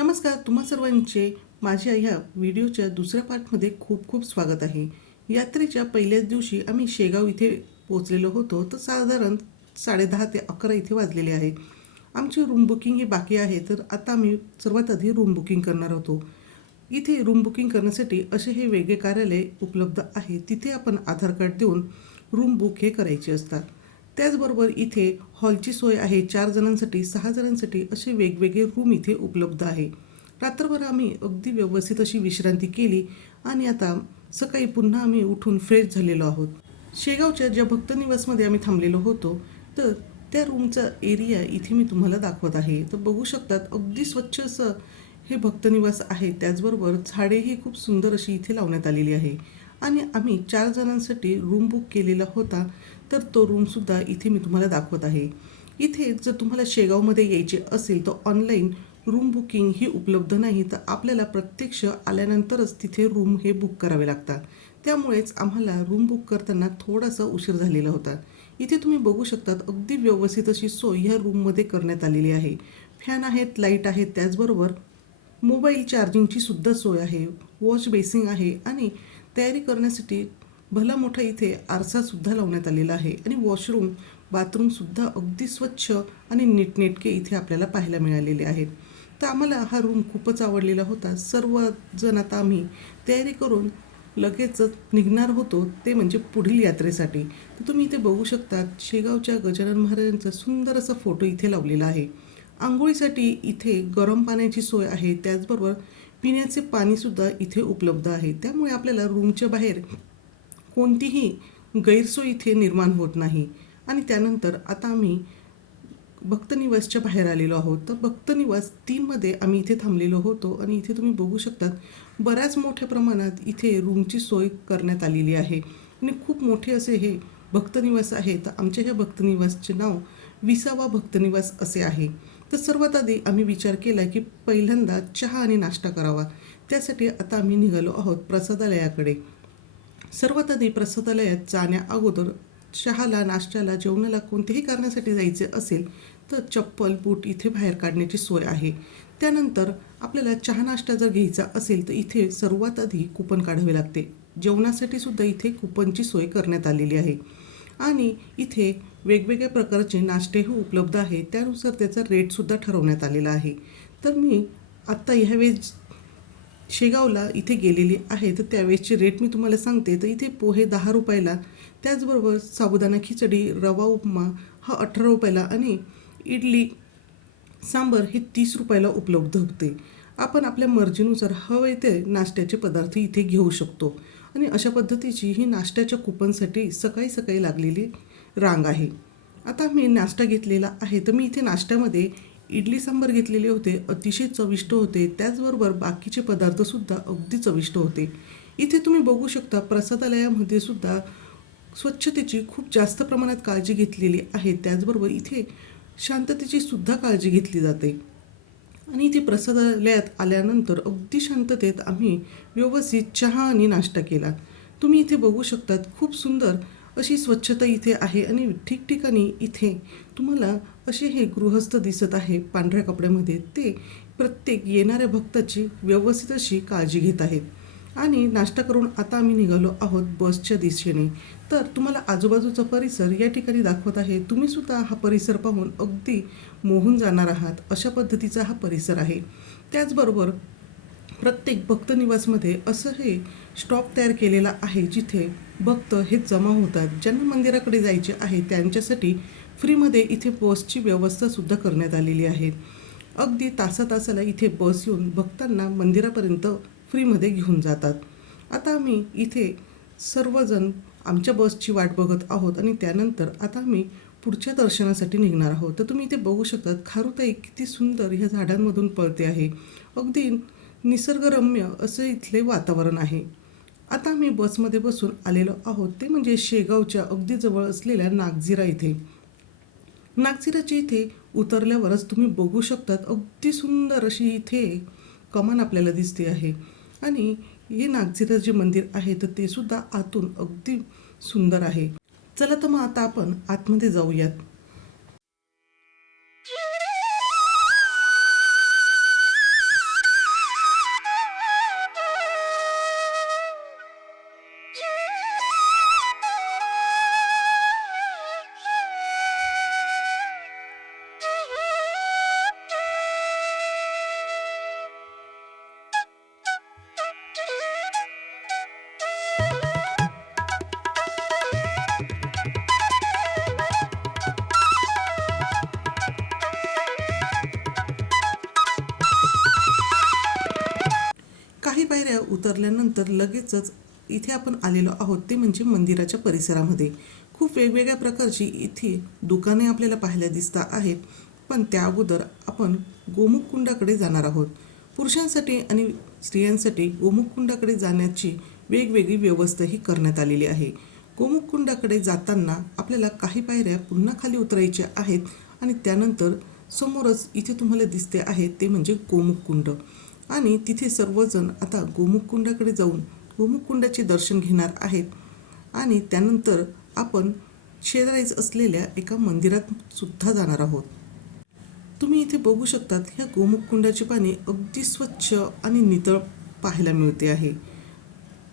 नमस्कार तुम्हा सर्वांचे माझ्या ह्या व्हिडिओच्या दुसऱ्या पार्टमध्ये खूप खूप स्वागत आहे. यात्रेच्या पहिल्याच दिवशी आम्ही शेगाव इथे पोचलेलो होतो. तर साधारण साडेदहा ते अकरा इथे वाजलेले आहे. आमची रूम बुकिंग ही बाकी आहे. तर आता आम्ही सर्वात आधी रूम बुकिंग करणार होतो. इथे रूम बुकिंग करण्यासाठी असे हे वेगळे कार्यालय उपलब्ध आहे. तिथे आपण आधार कार्ड देऊन रूम बुक हे करायचे असतात. त्याचबरोबर इथे हॉलची सोय आहे. चार जणांसाठी सहा जणांसाठी असे वेगवेगळे रूम इथे उपलब्ध आहे. रात्रभर आम्ही अगदी व्यवस्थित अशी विश्रांती केली आणि आता सकाळी पुन्हा आम्ही उठून फ्रेश झालेलो आहोत. शेगावच्या ज्या भक्तनिवासमध्ये आम्ही थांबलेलो होतो तर त्या रूमचा एरिया इथे मी तुम्हाला दाखवत आहे. तर बघू शकतात अगदी स्वच्छ असं हे भक्तनिवास आहे. त्याचबरोबर झाडेही खूप सुंदर अशी इथे लावण्यात आलेली आहे. आणि आम्ही चार जणांसाठी रूम बुक केलेला होता. तर तो रूमसुद्धा इथे मी तुम्हाला दाखवत आहे. इथे जर तुम्हाला शेगावमध्ये यायचे असेल तर ऑनलाईन रूम बुकिंग ही उपलब्ध नाही तर आपल्याला प्रत्यक्ष आल्यानंतरच तिथे रूम हे बुक करावे लागतात. त्यामुळेच आम्हाला रूम बुक करताना थोडासा उशीर झालेला होता. इथे तुम्ही बघू शकतात अगदी व्यवस्थित अशी सोय ह्या रूममध्ये करण्यात आलेली आहे. फॅन आहेत लाइट आहेत त्याचबरोबर मोबाईल चार्जिंगची सुद्धा सोय आहे. वॉश बेसिंग आहे आणि तयारी करण्यासाठी भला मोठा इथे आरसासुद्धा लावण्यात आलेला आहे आणि वॉशरूम बाथरूमसुद्धा अगदी स्वच्छ आणि नीटनेटके इथे आपल्याला पाहायला मिळालेले आहेत. तर आम्हाला हा रूम खूपच आवडलेला होता. सर्वजण आता आम्ही तयारी करून लगेचच निघणार होतो ते म्हणजे पुढील यात्रेसाठी. तर तुम्ही इथे बघू शकता शेगावच्या गजानन महाराजांचा सुंदर असा फोटो इथे लावलेला आहे. आंघोळीसाठी इथे गरम पाण्याची सोय आहे. त्याचबरोबर पिण्याचे पाणीसुद्धा इथे उपलब्ध आहे. त्यामुळे आपल्याला रूमच्या बाहेर कोणतीही गैरसोय इथे निर्माण होत नाही. आणि त्यानंतर आता आम्ही भक्तनिवासच्या बाहेर आलेलो आहोत. तर भक्तनिवास तीनमध्ये आम्ही इथे थांबलेलो होतो. आणि इथे तुम्ही बघू शकतात बऱ्याच मोठ्या प्रमाणात इथे रूमची सोय करण्यात आलेली आहे. आणि खूप मोठे असे हे भक्तनिवास आहे तर आमच्या ह्या भक्तनिवासचे नाव विसावा भक्तनिवास असे आहे. तर सर्वात आधी आम्ही विचार केला की पहिल्यांदा चहा आणि नाश्ता करावा. त्यासाठी आता आम्ही निघालो आहोत प्रसादालयाकडे. सर्वात आधी प्रसादालयात जाण्या अगोदर चहाला नाश्त्याला जेवणाला कोणत्याही कारणासाठी जायचे असेल तर चप्पल बूट इथे बाहेर काढण्याची सोय आहे. त्यानंतर आपल्याला चहा नाश्ता जर घ्यायचा असेल तर इथे सर्वात आधी कुपन काढावे लागते. जेवणासाठी सुद्धा इथे कुपनची सोय करण्यात आलेली आहे. आणि इथे वेगवेगळ्या प्रकारचे नाश्तेही उपलब्ध आहे त्यानुसार त्याचा रेटसुद्धा ठरवण्यात आलेला आहे. तर मी आत्ता ह्यावेळेस शेगावला इथे गेलेली आहे तर त्यावेळेसचे रेट मी तुम्हाला सांगते. तर इथे पोहे दहा रुपयाला त्याचबरोबर साबुदाणा खिचडी रवा उपमा हा अठरा रुपयाला आणि इडली सांबर हे तीस रुपयाला उपलब्ध होते. आपण आपल्या मर्जीनुसार हवे ते नाश्त्याचे पदार्थ इथे घेऊ शकतो. आणि अशा पद्धतीची ही नाश्त्याच्या कुपनसाठी सकाळी सकाळी लागलेली रांग आहे. आता मी नाश्ता घेतलेला आहे तर मी इथे नाश्त्यामध्ये इडली सांबार घेतलेले होते अतिशय चविष्ट होते. त्याचबरोबर बाकीचे पदार्थसुद्धा अगदी चविष्ट होते. इथे तुम्ही बघू शकता प्रसादालयामध्ये सुद्धा स्वच्छतेची खूप जास्त प्रमाणात काळजी घेतलेली आहे. त्याचबरोबर इथे शांततेची सुद्धा काळजी घेतली जाते. आणि इथे प्रसादालयात आल्यानंतर अगदी शांततेत आम्ही व्यवस्थित चहा आणि नाश्ता केला. तुम्ही इथे बघू शकतात खूप सुंदर अशी स्वच्छता इथे आहे आणि ठिकठिकाणी इथे तुम्हाला असे हे गृहस्थ दिसत आहे पांढऱ्या कपड्यामध्ये. ते प्रत्येक येणाऱ्या भक्ताची व्यवस्थित अशी काळजी घेत आहेत. आणि नाश्ता करून आता आम्ही निघालो आहोत बसच्या दिशेने. तर तुम्हाला आजूबाजूचा परिसर या ठिकाणी दाखवत आहे. तुम्ही सुद्धा हा परिसर पाहून अगदी मोहून जाणार आहात. अशा पद्धतीचा हा परिसर आहे. त्याचबरोबर प्रत्येक भक्तनिवासमध्ये असं हे स्टॉप तयार केलेला आहे जिथे भक्त हे जमा होतात. ज्यांना मंदिराकडे जायचे आहे त्यांच्यासाठी फ्रीमध्ये इथे बसची व्यवस्थासुद्धा करण्यात आलेली आहे. अगदी तासा तासाला इथे बस येऊन भक्तांना मंदिरापर्यंत फ्रीमध्ये घेऊन जातात. आता आम्ही इथे सर्वजण आमच्या बसची वाट बघत आहोत आणि त्यानंतर आता आम्ही पुढच्या दर्शनासाठी निघणार आहोत. तर तुम्ही इथे बघू शकतात खारुताई किती सुंदर ह्या झाडांमधून पळते आहे. अगदी निसर्गरम्य असं इथले वातावरण आहे. आता आम्ही बसमध्ये बसून आलेलो आहोत. ते म्हणजे शेगावच्या अगदी जवळ असलेल्या नागझिरा इथे. नागझिराच्या इथे उतरल्यावरच तुम्ही बघू शकतात अगदी सुंदर अशी इथे कमान आपल्याला दिसते आहे. आणि हे नागझिरा जे मंदिर आहे तर ते सुद्धा आतून अगदी सुंदर आहे. चला तर मग आता आपण आतमध्ये जाऊयात. उतरल्यानंतर लगेचच इथे आपण आलेलो आहोत ते म्हणजे मंदिराच्या परिसरामध्ये. खूप वेगवेगळ्या प्रकारची इथे दुकाने आपल्याला पाहायला दिसता आहेत पण त्या अगोदर आपण गोमुख कुंडाकडे जाणार आहोत. पुरुषांसाठी आणि स्त्रियांसाठी गोमुख कुंडाकडे जाण्याची वेगवेगळी व्यवस्थाही करण्यात आलेली आहे. गोमुख कुंडाकडे जाताना आपल्याला काही पायऱ्या पुन्हा खाली उतरायच्या आहेत आणि त्यानंतर समोरच इथे तुम्हाला दिसते आहे ते म्हणजे गोमुख कुंड. आणि तिथे सर्वजण आता गोमुखकुंडाकडे जाऊन गोमुखकुंडाचे दर्शन घेणार आहेत. आणि त्यानंतर आपण शेजारीच असलेल्या एका मंदिरात सुद्धा जाणार आहोत. तुम्ही इथे बघू शकतात ह्या गोमुखकुंडाचे पाणी अगदी स्वच्छ आणि नितळ पाहायला मिळते आहे.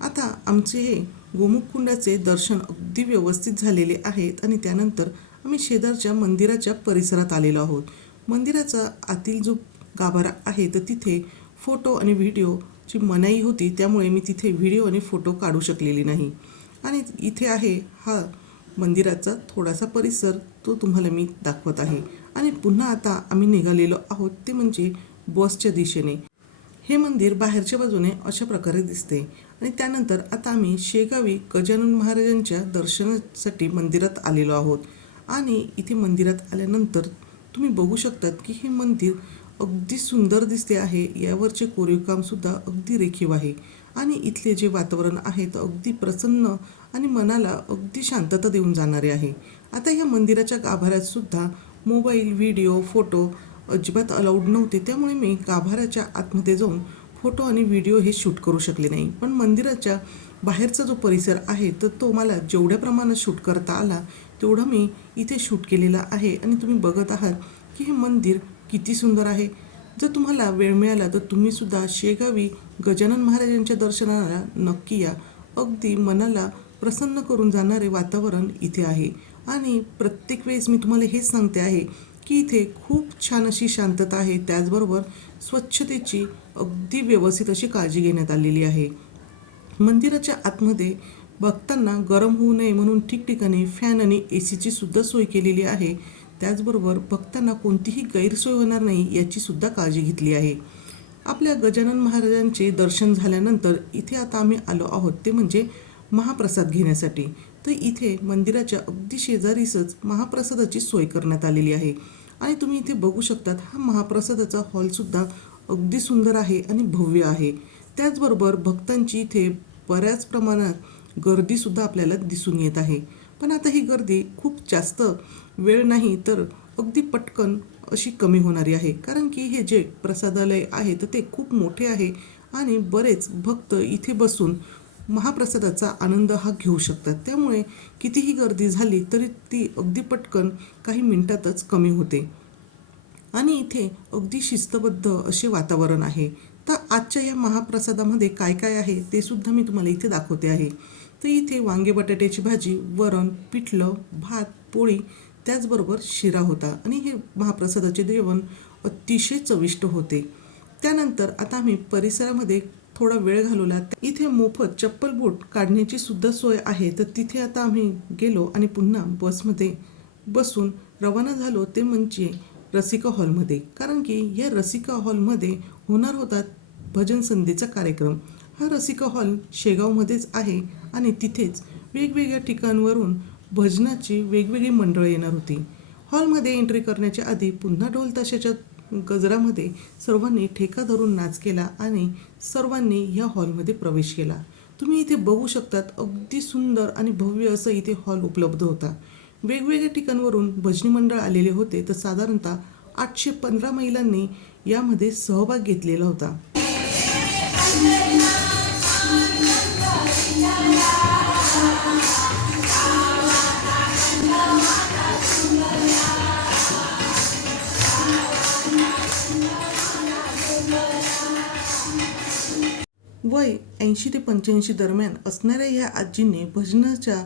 आता आमचे हे गोमुखकुंडाचे दर्शन अगदी व्यवस्थित झालेले आहेत आणि त्यानंतर आम्ही शेजारच्या मंदिराच्या परिसरात आलेलो आहोत. मंदिराचा आतील जो गाभारा आहे तर तिथे फोटो आणि व्हिडिओची मनाई होती त्यामुळे मी तिथे व्हिडिओ आणि फोटो काढू शकलेली नाही. आणि इथे आहे हा मंदिराचा थोडासा परिसर तो तुम्हाला मी दाखवत आहे. आणि पुन्हा आता आम्ही निघालेलो आहोत ते म्हणजे बसच्या दिशेने. हे मंदिर बाहेरच्या बाजूने अशा प्रकारे दिसते. आणि त्यानंतर आता आम्ही शेगावी गजानन महाराजांच्या दर्शनासाठी मंदिरात आलेलो आहोत. आणि इथे मंदिरात आल्यानंतर तुम्ही बघू शकतात की हे मंदिर अगदी सुंदर दिसते आहे. यावरचे कोरीवकामसुद्धा अगदी रेखीव आहे. आणि इथले जे वातावरण आहे तर अगदी प्रसन्न आणि मनाला अगदी शांतता देऊन जाणारे आहे. आता ह्या मंदिराच्या गाभाऱ्यातसुद्धा मोबाईल व्हिडिओ फोटो अजिबात अलाउड नव्हते. त्यामुळे मी गाभाऱ्याच्या आतमध्ये जाऊन फोटो आणि व्हिडिओ हे शूट करू शकले नाही. पण मंदिराच्या बाहेरचा जो परिसर आहे तर तो मला जेवढ्या प्रमाणात शूट करता आला तेवढा मी इथे शूट केलेला आहे. आणि तुम्ही बघत आहात की हे मंदिर किती सुंदर आहे. जर तुम्हाला वेळ मिळाला तर तुम्हीसुद्धा शेगावी गजानन महाराजांच्या दर्शनाला नक्की या. अगदी मनाला प्रसन्न करून जाणारे वातावरण इथे आहे. आणि प्रत्येक वेळेस मी तुम्हाला हेच सांगते आहे की इथे खूप छान अशी शांतता आहे. त्याचबरोबर स्वच्छतेची अगदी व्यवस्थित अशी काळजी घेण्यात आलेली आहे. मंदिराच्या आतमध्ये भक्तांना गरम होऊ नये म्हणून ठिकठिकाणी फॅन आणि ए सीची सुद्धा सोय केलेली आहे. त्याचबरोबर भक्तांना कोणतीही गैरसोय होणार नाही याची सुद्धा काळजी घेतली आहे. आपल्या गजानन महाराजांचे दर्शन झाल्यानंतर इथे आता आम्ही आलो आहोत ते म्हणजे महाप्रसाद घेण्यासाठी. तर इथे मंदिराच्या अगदी शेजारीसच महाप्रसादाची सोय करण्यात आलेली आहे. आणि तुम्ही इथे बघू शकतात हा महाप्रसादाचा हॉलसुद्धा अगदी सुंदर आहे आणि भव्य आहे. त्याचबरोबर भक्तांची इथे बऱ्याच प्रमाणात गर्दीसुद्धा आपल्याला दिसून येत आहे. पण आता ही गर्दी खूप जास्त वेळ नाही तर अगदी पटकन अशी कमी होणारी आहे. कारण की हे जे प्रसादालय आहे तर ते खूप मोठे आहे आणि बरेच भक्त इथे बसून महाप्रसादाचा आनंद हा घेऊ शकतात. त्यामुळे कितीही गर्दी झाली तरी ती अगदी पटकन काही मिनिटातच कमी होते. आणि इथे अगदी शिस्तबद्ध असे वातावरण आहे. तर आजच्या या महाप्रसादामध्ये काय काय आहे ते सुद्धा मी तुम्हाला इथे दाखवते आहे. तर इथे वांगे बटाट्याची भाजी वरण पिठलं भात पोळी त्याचबरोबर शिरा होता. आणि हे महाप्रसादाचे जेवण अतिशय चविष्ट होते. त्यानंतर आता आम्ही परिसरामध्ये थोडा वेळ घालवला. इथे मोफत चप्पल बूट काढण्याची सुद्धा सोय आहे. तर तिथे आता आम्ही गेलो आणि पुन्हा बसमध्ये बसून रवाना झालो. ते म्हणजे रसिका हॉलमध्ये. कारण की या रसिका हॉलमध्ये होणार होता भजन संध्येचा कार्यक्रम. हा रसिका हॉल शेगावमध्येच आहे आणि तिथेच वेगवेगळ्या ठिकाणवरून भजनाची वेगवेगळी मंडळं येणार होती. हॉलमध्ये एंट्री करण्याच्या आधी पुन्हा ढोल ताशाच्या गजरामध्ये सर्वांनी ठेका धरून नाच केला आणि सर्वांनी ह्या हॉलमध्ये प्रवेश केला. तुम्ही इथे बघू शकतात अगदी सुंदर आणि भव्य असं इथे हॉल उपलब्ध होता. वेगवेगळ्या ठिकाणवरून भजनी मंडळ आलेले होते तर साधारणतः आठशे पंधरा महिलांनी यामध्ये सहभाग घेतलेला होता. वय ऐंशी ते पंच्याऐंशी दरम्यान असणाऱ्या या आजींनी भजनाच्या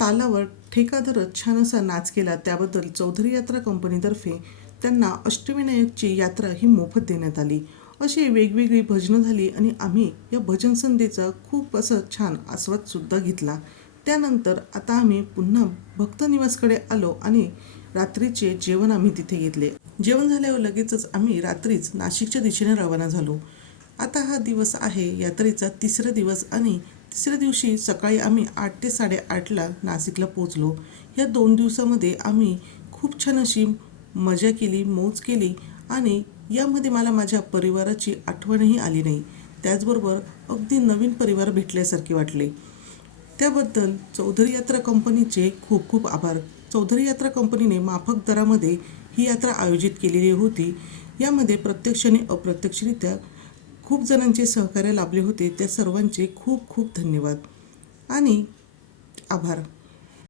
तालावर ठेका धरत छान असा नाच केला. त्याबद्दल चौधरी यात्रा कंपनीतर्फे त्यांना अष्टविनायकची यात्रा ही मोफत देण्यात आली. अशी वेगवेगळी भजनं झाली आणि आम्ही या भजन संध्येचा खूप असं छान आस्वादसुद्धा घेतला. त्यानंतर आता आम्ही पुन्हा भक्तनिवासकडे आलो आणि रात्रीचे जेवण आम्ही तिथे घेतले. जेवण झाल्यावर लगेचच आम्ही रात्रीच नाशिकच्या दिशेने रवाना झालो. आता हा दिवस आहे यात्रेचा तिसरा दिवस आणि तिसऱ्या दिवशी सकाळी आम्ही आठ ते साडेआठला नाशिकला पोचलो या दोन दिवसामध्ये आम्ही खूप छान अशी मजा केली मौज केली आणि यामध्ये मला माझ्या परिवाराची आठवणही आली नाही. त्याचबरोबर अगदी नवीन परिवार भेटल्यासारखे वाटले. त्याबद्दल चौधरी यात्रा कंपनीचे खूप खूप आभार. चौधरी यात्रा कंपनीने माफक दरामध्ये ही यात्रा आयोजित केलेली होती. यामध्ये प्रत्यक्ष आणि अप्रत्यक्षरित्या खूप जणांचे सहकार्य लाभले होते. त्या सर्वांचे खूप खूप धन्यवाद. आणि आभार.